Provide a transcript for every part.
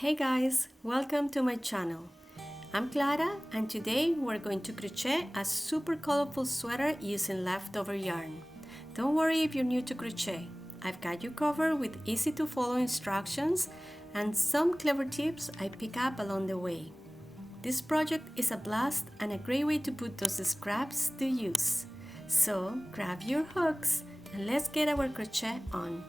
Hey guys, welcome to my channel. I'm Clara and today we're going to crochet a super colorful sweater using leftover yarn. Don't worry if you're new to crochet. I've got you covered with easy to follow instructions and some clever tips I pick up along the way. This project is a blast and a great way to put those scraps to use. So grab your hooks and let's get our crochet on.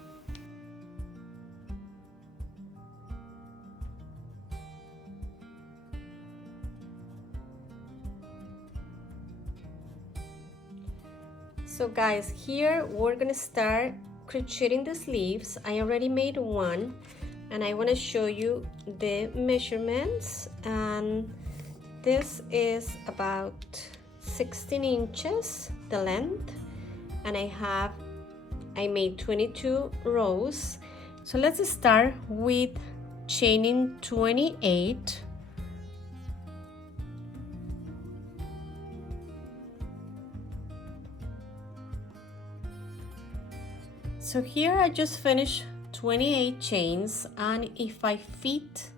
So guys, here we're gonna start crocheting the sleeves. I already made one and I want to show you the measurements, and this is about 16 inches the length, and I made 22 rows. So let's start with chaining 28. So here I just finished 28 chains, and if I fit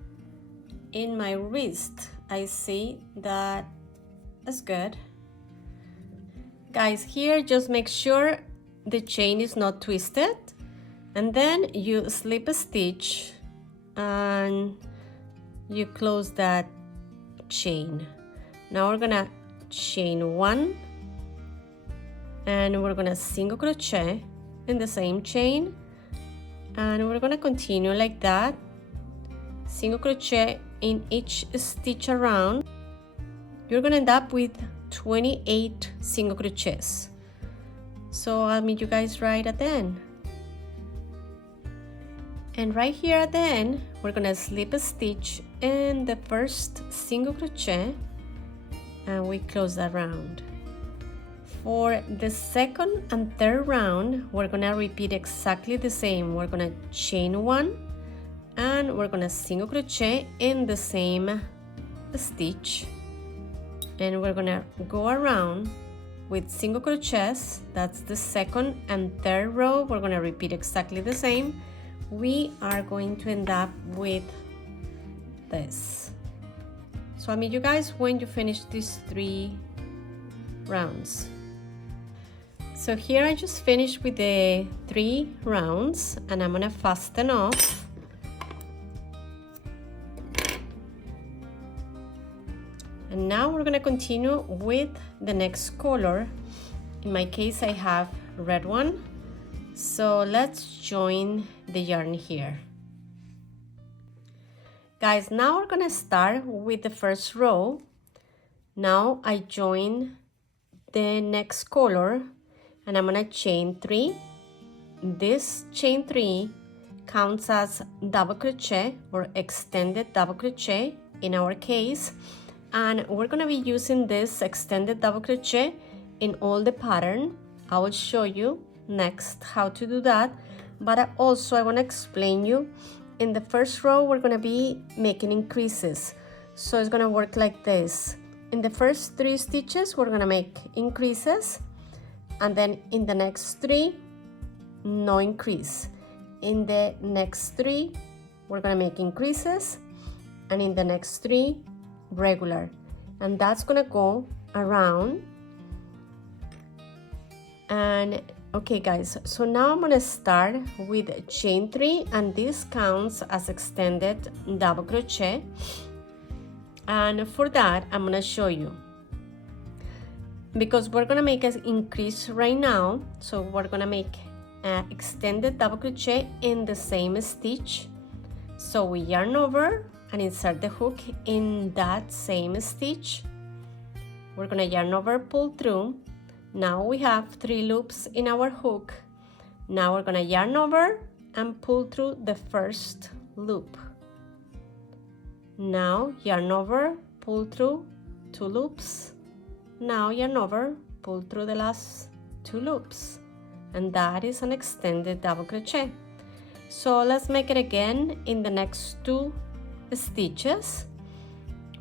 in my wrist, I see that that's good. Guys, here just make sure the chain is not twisted, and then you slip a stitch and you close that chain. Now we're gonna chain one and we're gonna single crochet in the same chain, and we're gonna continue like that, single crochet in each stitch around. You're gonna end up with 28 single crochets. So I'll meet you guys right at the end. And right here at the end, we're gonna slip a stitch in the first single crochet and we close that round. For the second and third round, we're gonna repeat exactly the same. We're gonna chain one and we're gonna single crochet in the same stitch, and we're gonna go around with single crochets. That's the second and third row. We're gonna repeat exactly the same. We are going to end up with this. So I'll meet you guys when you finish these 3 rounds. So here I just finished with the 3 rounds and I'm gonna fasten off. And now we're gonna continue with the next color. In my case I have red one. So let's join the yarn here. Guys, now we're gonna start with the first row. Now I join the next color and I'm gonna chain 3. This chain 3 counts as double crochet or extended double crochet in our case, and we're gonna be using this extended double crochet in all the pattern. I will show you next how to do that, but I want to explain you. In the first row we're gonna be making increases, so it's gonna work like this. In the first 3 stitches we're gonna make increases, and then in the next 3 no increase. In the next 3 we're gonna make increases, and in the next 3 regular, and that's gonna go around. And okay guys, so now I'm gonna start with chain 3, and this counts as extended double crochet. And for that I'm gonna show you, because we're gonna make an increase right now. So we're gonna make an extended double crochet in the same stitch. So we yarn over and insert the hook in that same stitch. We're gonna yarn over, pull through. Now we have 3 loops in our hook. Now we're gonna yarn over and pull through the first loop. Now yarn over, pull through 2 loops. Now yarn over, pull through the last 2 loops, and that is an extended double crochet. So let's make it again in the next 2 stitches.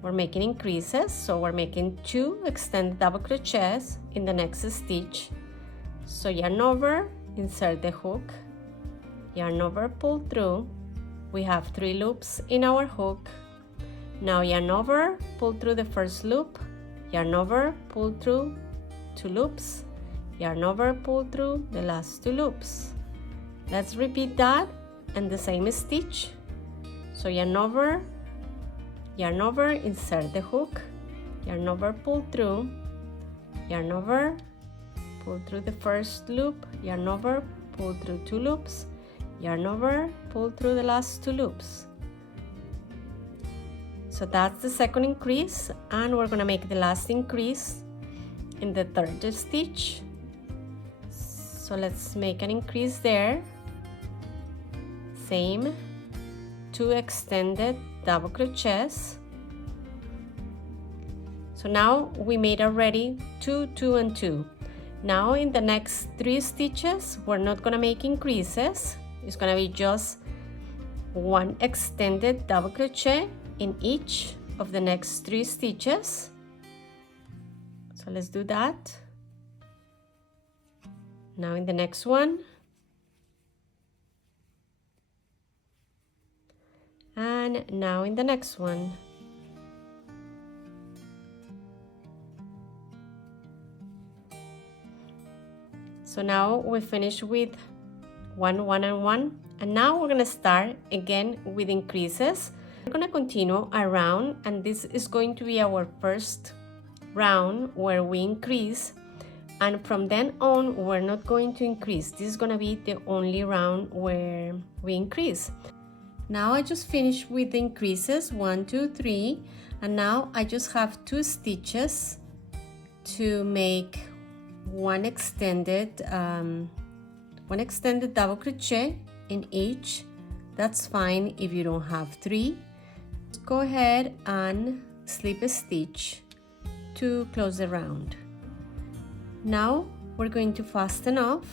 We're making increases, so we're making 2 extended double crochets in the next stitch. So yarn over, insert the hook, yarn over, pull through, we have 3 loops in our hook. Now yarn over, pull through the first loop, yarn over, pull through 2 loops, yarn over, pull through the last 2 loops. Let's repeat that and the same stitch. So yarn over, insert the hook, yarn over, pull through, yarn over, pull through the first loop, yarn over, pull through 2 loops, yarn over, pull through the last 2 loops. So that's the second increase, and we're gonna make the last increase in the third stitch. So let's make an increase there. Same, 2 extended double crochets. So now we made already 2, 2, and 2. Now in the next 3 stitches, we're not gonna make increases. It's gonna be just 1 extended double crochet in each of the next 3 stitches. So let's do that. Now in the next one, and now in the next one. So now we finish with 1, 1, and 1, and now we're gonna start again with increases. We're gonna continue around, and this is going to be our first round where we increase, and from then on we're not going to increase. This is gonna be the only round where we increase. Now I just finished with the increases 1, 2, 3, and now I just have 2 stitches to make one extended double crochet in each. That's fine if you don't have 3. Go ahead and slip a stitch to close the round. Now we're going to fasten off,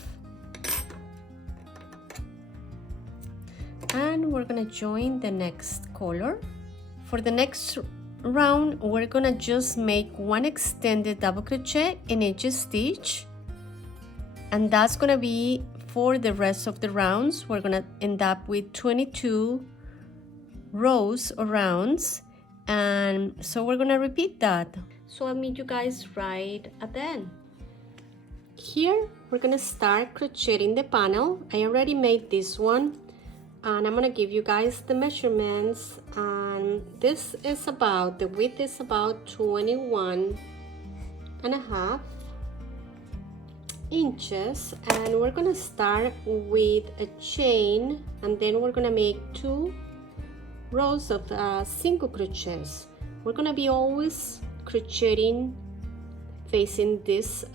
and we're gonna join the next color. For the next round, we're gonna just make 1 extended double crochet in each stitch, and that's gonna be for the rest of the rounds. We're gonna end up with 22 rows or rounds, and so we're gonna repeat that. So I'll meet you guys right at the end. Here we're gonna start crocheting the panel. I already made this one, and I'm gonna give you guys the measurements, and this is about, the width is about 21.5 inches, and we're gonna start with a chain, and then we're gonna make 2 rows of single crochets. We're gonna be always crocheting facing this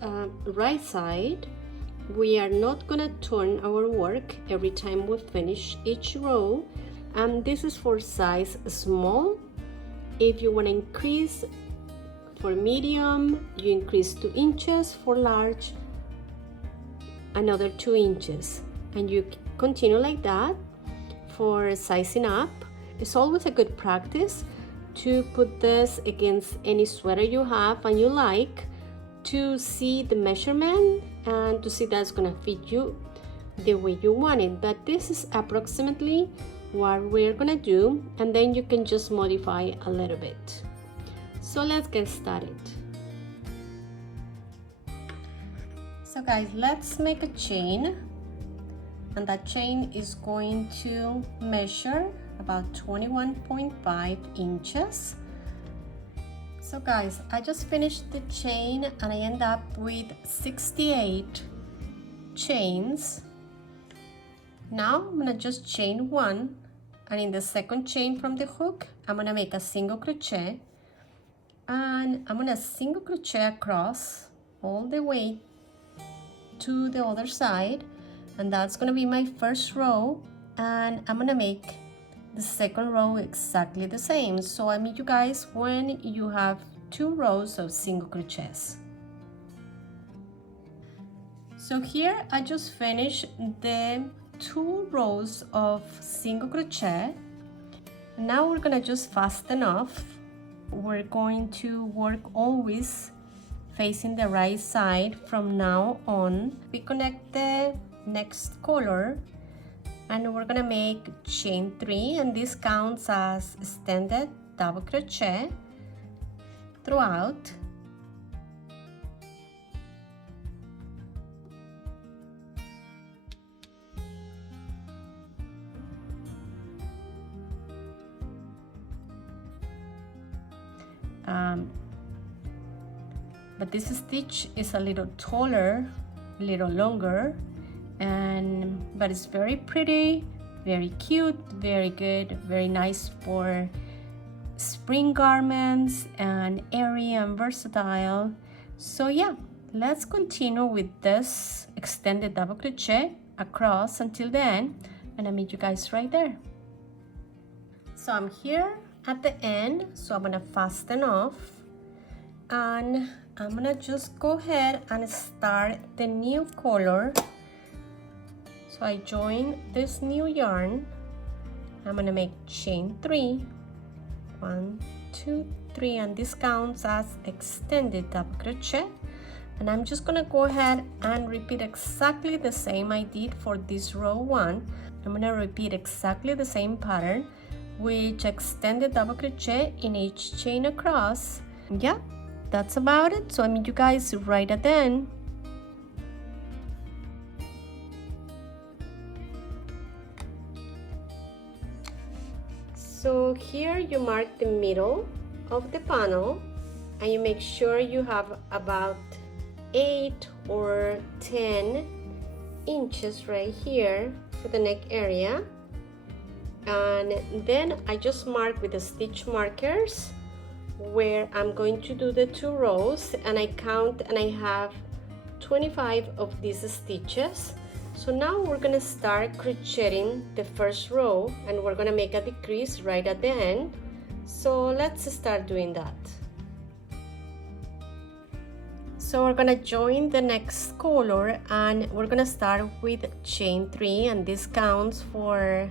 right side. We are not gonna turn our work every time we finish each row, and this is for size small. If you want to increase for medium, you increase 2 inches. For large, another 2 inches, and you continue like that for sizing up. It's always a good practice to put this against any sweater you have and you like, to see the measurement and to see that's gonna fit you the way you want it. But this is approximately what we're gonna do, and then you can just modify a little bit. So let's get started. So guys, let's make a chain, and that chain is going to measure about 21.5 inches. So guys, I just finished the chain and I end up with 68 chains. Now I'm gonna just chain 1, and in the second chain from the hook I'm gonna make a single crochet, and I'm gonna single crochet across all the way to the other side, and that's gonna be my first row, and I'm gonna make the second row exactly the same. So I'll meet you guys when you have 2 rows of single crochets. So here I just finished the 2 rows of single crochet. Now we're gonna just fasten off. We're going to work always facing the right side from now on. We connect the next color, and we're gonna make chain 3, and this counts as extended double crochet throughout. But this stitch is a little taller, a little longer, but it's very pretty, very cute, very good, very nice for spring garments and airy and versatile. So yeah, let's continue with this extended double crochet across until the end, and I'll meet you guys right there. So I'm here at the end, so I'm gonna fasten off, and I'm gonna just go ahead and start the new color. So I join this new yarn. I'm gonna make chain 3, 1, 2, 3, and this counts as extended double crochet. And I'm just gonna go ahead and repeat exactly the same I did for this row 1. I'm gonna repeat exactly the same pattern, which extended double crochet in each chain across. Yeah, that's about it. So I meet you guys right at the end. So here you mark the middle of the panel, and you make sure you have about 8 or 10 inches right here for the neck area. And then I just mark with the stitch markers where I'm going to do the 2 rows, and I count and I have 25 of these stitches. So now we're gonna start crocheting the first row, and we're gonna make a decrease right at the end. So let's start doing that. So we're gonna join the next color, and we're gonna start with chain 3, and this counts for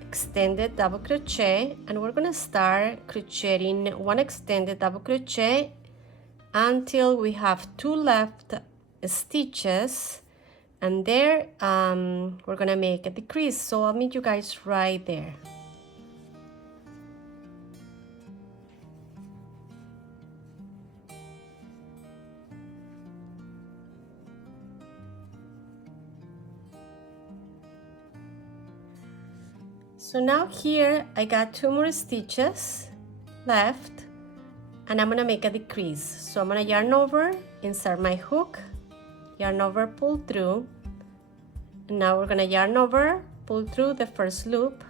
extended double crochet, and we're gonna start crocheting 1 extended double crochet until we have 2 left stitches, and there we're gonna make a decrease. So I'll meet you guys right there. So now here I got 2 more stitches left, and I'm gonna make a decrease. So I'm gonna yarn over, insert my hook, yarn over, pull through, and now we're gonna yarn over, pull through the first loop,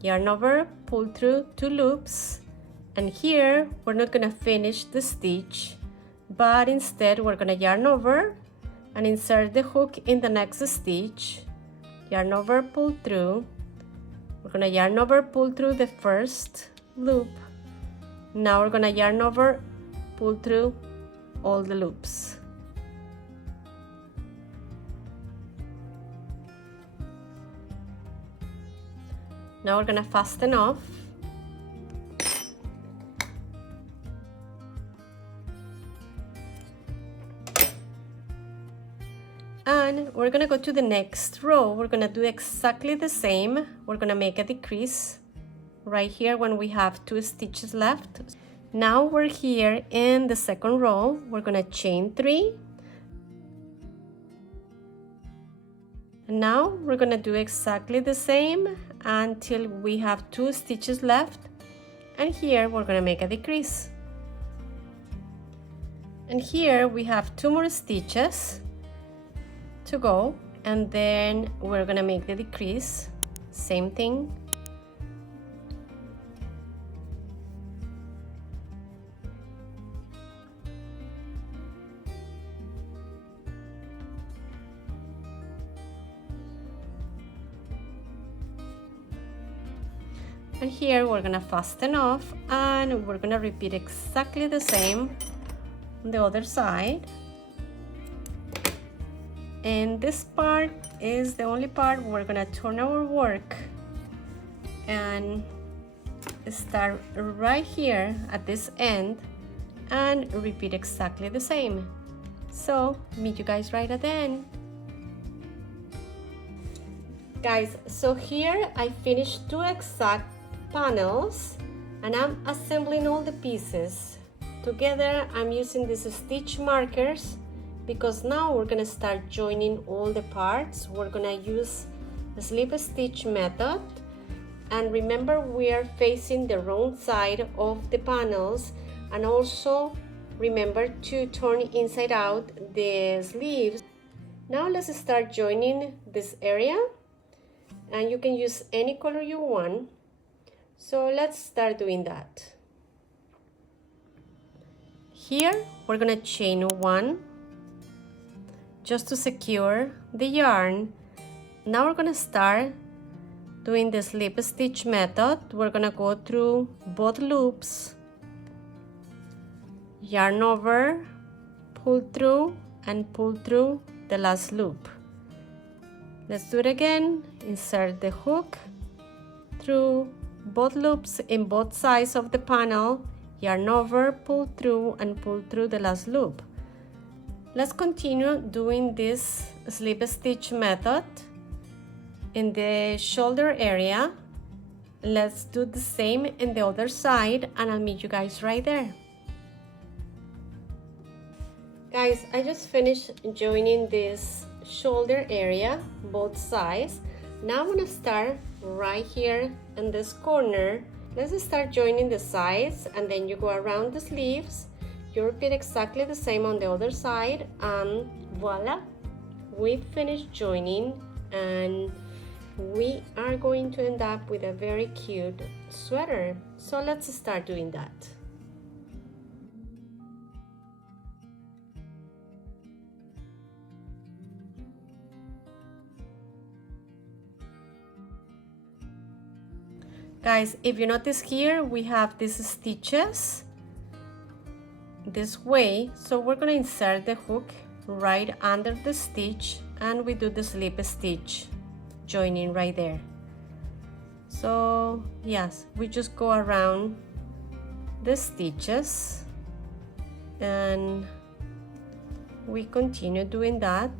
yarn over, pull through 2 loops, and here we're not gonna finish the stitch, but instead we're gonna yarn over and insert the hook in the next stitch, yarn over, pull through. We're gonna yarn over, pull through the first loop. Now we're gonna yarn over, pull through all the loops. Now we're gonna fasten off. And we're gonna go to the next row. We're gonna do exactly the same. We're gonna make a decrease right here when we have 2 stitches left. Now we're here in the second row. We're gonna chain 3. And now we're gonna do exactly the same until we have 2 stitches left. And here we're gonna make a decrease. And here we have 2 more stitches to go, and then we're gonna make the decrease. Same thing. And here we're gonna fasten off, and we're gonna repeat exactly the same on the other side. And this part is the only part we're gonna turn our work and start right here at this end and repeat exactly the same. So meet you guys right at the end. Guys, so here I finished 2 exact panels and I'm assembling all the pieces. Together I'm using these stitch markers because now we're gonna start joining all the parts. We're gonna use the slip stitch method, and remember we are facing the wrong side of the panels, and also remember to turn inside out the sleeves. Now let's start joining this area, and you can use any color you want. So let's start doing that. Here we're gonna chain 1 just to secure the yarn. Now we're gonna start doing the slip stitch method. We're gonna go through both loops, yarn over, pull through, and pull through the last loop. Let's do it again. Insert the hook through both loops in both sides of the panel, yarn over, pull through, and pull through the last loop. Let's continue doing this slip stitch method in the shoulder area. Let's do the same in the other side, and I'll meet you guys right there. Guys, I just finished joining this shoulder area, both sides. Now I'm gonna start right here in this corner. Let's start joining the sides, and then you go around the sleeves. You repeat exactly the same on the other side, and voila, we finished joining, and we are going to end up with a very cute sweater. So let's start doing that. Guys, if you notice here, we have these stitches this way, so we're going to insert the hook right under the stitch, and we do the slip stitch joining right there. So yes, we just go around the stitches and we continue doing that.